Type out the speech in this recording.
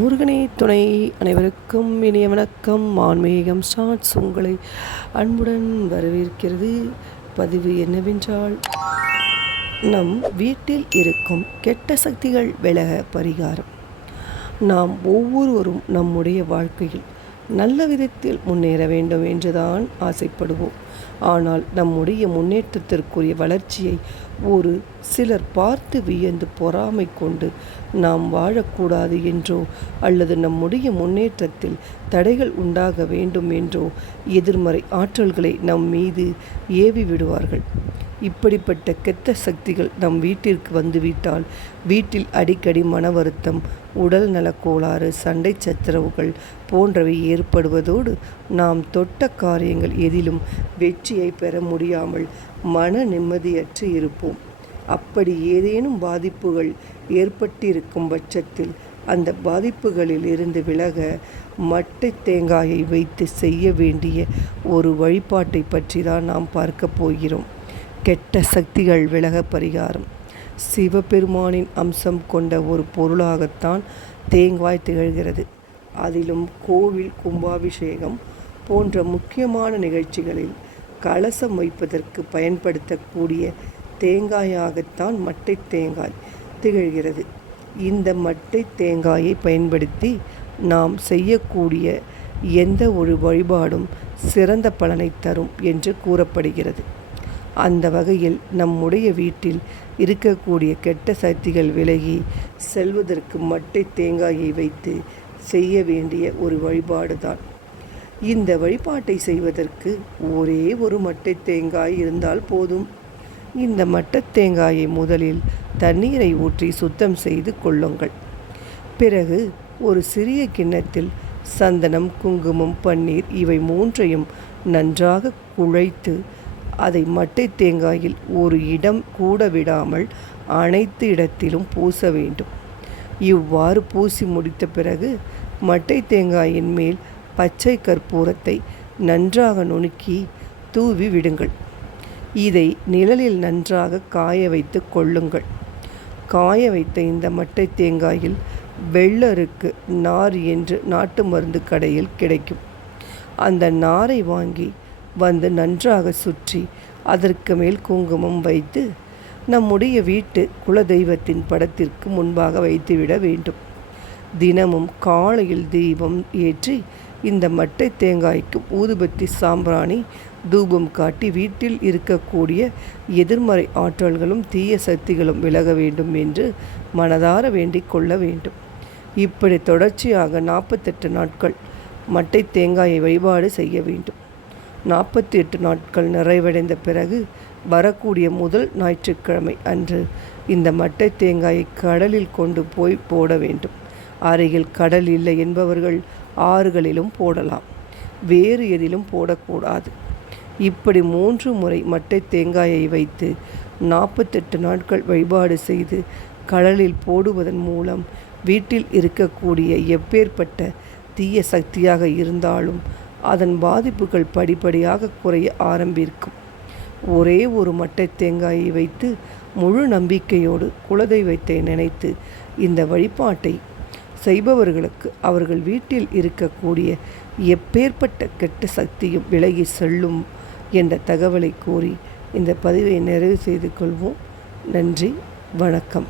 முருகனே துணை அனைவருக்கும் இனிய வணக்கம். ஆன்மீகம் ஸ்டார்ட்ஸ் உங்களை அன்புடன் வரவேற்கிறது. பதிவு என்னவென்றால் நம் வீட்டில் இருக்கும் கெட்ட சக்திகள் விலக பரிகாரம். நாம் ஒவ்வொருவரும் நம்முடைய வாழ்க்கையில் நல்ல விதத்தில் முன்னேற வேண்டும் என்றுதான் ஆசைப்படுவோம். ஆனால் நம்முடைய முன்னேற்றத்திற்குரிய வளர்ச்சியை ஒரு சிலர் பார்த்து வியந்து பொறாமை கொண்டு நாம் வாழக்கூடாது என்றோ அல்லது நம்முடைய முன்னேற்றத்தில் தடைகள் உண்டாக வேண்டும் என்றோ எதிர்மறை ஆற்றல்களை நம் மீது ஏவி விடுவார்கள். இப்படிப்பட்ட கெட்ட சக்திகள் நம் வீட்டிற்கு வந்துவிட்டால் வீட்டில் அடிக்கடி மன வருத்தம் உடல் நலக்கோளாறு சண்டை சச்சரவுகள் போன்றவை ஏற்படுவதோடு நாம் தொட்ட காரியங்கள் எதிலும் வெற்றியை பெற முடியாமல் மன நிம்மதியற்று இருப்போம். அப்படி ஏதேனும் பாதிப்புகள் ஏற்பட்டிருக்கும் பட்சத்தில் அந்த பாதிப்புகளில் இருந்து விலக மட்டை தேங்காயை வைத்து செய்ய வேண்டிய ஒரு வழிபாட்டை பற்றி தான் நாம் பார்க்க போகிறோம். கெட்ட சக்திகள் விலக பரிகாரம். சிவபெருமானின் அம்சம் கொண்ட ஒரு பொருளாகத்தான் தேங்காய் திகழ்கிறது. அதிலும் கோவில் கும்பாபிஷேகம் போன்ற முக்கியமான நிகழ்ச்சிகளில் கலசம் வைப்பதற்கு பயன்படுத்தக்கூடிய தேங்காயாகத்தான் மட்டை தேங்காய் திகழ்கிறது. இந்த மட்டை தேங்காயை பயன்படுத்தி நாம் செய்யக்கூடிய எந்த ஒரு வழிபாடும் சிறந்த பலனை தரும் என்று கூறப்படுகிறது. அந்த வகையில் நம்முடைய வீட்டில் இருக்கக்கூடிய கெட்ட சக்திகள் விலகி செல்வதற்கு மட்டை தேங்காயை வைத்து செய்ய வேண்டிய ஒரு வழிபாடு தான் இந்த வழிபாட்டை செய்வதற்கு ஒரே ஒரு மட்டை தேங்காய் இருந்தால் போதும். இந்த மட்டை தேங்காயை முதலில் தண்ணீரை ஊற்றி சுத்தம் செய்து கொள்ளுங்கள். பிறகு ஒரு சிறிய கிண்ணத்தில் சந்தனம் குங்குமம் பன்னீர் இவை மூன்றையும் நன்றாக குழைத்து அதை மட்டை தேங்காயில் ஒரு இடம் கூட விடாமல் அனைத்து இடத்திலும் பூச வேண்டும். இவ்வாறு பூசி முடித்த பிறகு மட்டை தேங்காயின் மேல் பச்சை கற்பூரத்தை நன்றாக நுணுக்கி தூவி விடுங்கள். இதை நிழலில் நன்றாக காய வைத்து கொள்ளுங்கள். காய வைத்த இந்த மட்டை தேங்காயில் வெள்ளருக்கு நார் என்று நாட்டு மருந்து கடையில் கிடைக்கும். அந்த நாரை வாங்கி வந்து நன்றாக சுற்றி அதற்கு மேல் குங்குமம் வைத்து நம்முடைய வீட்டு குலதெய்வத்தின் படத்திற்கு முன்பாக வைத்துவிட வேண்டும். தினமும் காலையில் தீபம் ஏற்றி இந்த மட்டை தேங்காய்க்கு ஊதுபத்தி சாம்பிராணி தூபம் காட்டி வீட்டில் இருக்கக்கூடிய எதிர்மறை ஆற்றல்களும் தீய சக்திகளும் விலக வேண்டும் என்று மனதார வேண்டிக் கொள்ள வேண்டும். இப்படி தொடர்ச்சியாக நாற்பத்தெட்டு நாட்கள் மட்டை தேங்காயை வழிபாடு செய்ய வேண்டும். நாற்பத்தி எட்டு நாட்கள் நிறைவடைந்த பிறகு வரக்கூடிய முதல் ஞாயிற்றுக்கிழமை அன்று இந்த மட்டை தேங்காயை கடலில் கொண்டு போய் போட வேண்டும். அருகில் கடல் இல்லை என்பவர்கள் ஆறுகளிலும் போடலாம். வேறு எதிலும் போடக்கூடாது. இப்படி மூன்று முறை மட்டை தேங்காயை வைத்து நாற்பத்தெட்டு நாட்கள் வழிபாடு செய்து கடலில் போடுவதன் மூலம் வீட்டில் இருக்கக்கூடிய எப்பேற்பட்ட தீய சக்தியாக இருந்தாலும் அதன் பாதிப்புகள் படிப்படியாக குறைய ஆரம்பிக்கும். ஒரே ஒரு மட்டை தேங்காயை வைத்து முழு நம்பிக்கையோடு குலதெய்வத்தை நினைத்து இந்த வழிபாட்டை செய்பவர்களுக்கு அவர்கள் வீட்டில் இருக்கக்கூடிய எப்பேற்பட்ட கெட்ட சக்தியும் விலகி செல்லும் என்ற தகவலை கூறி இந்த பதிவை நிறைவு செய்து கொள்வோம். நன்றி வணக்கம்.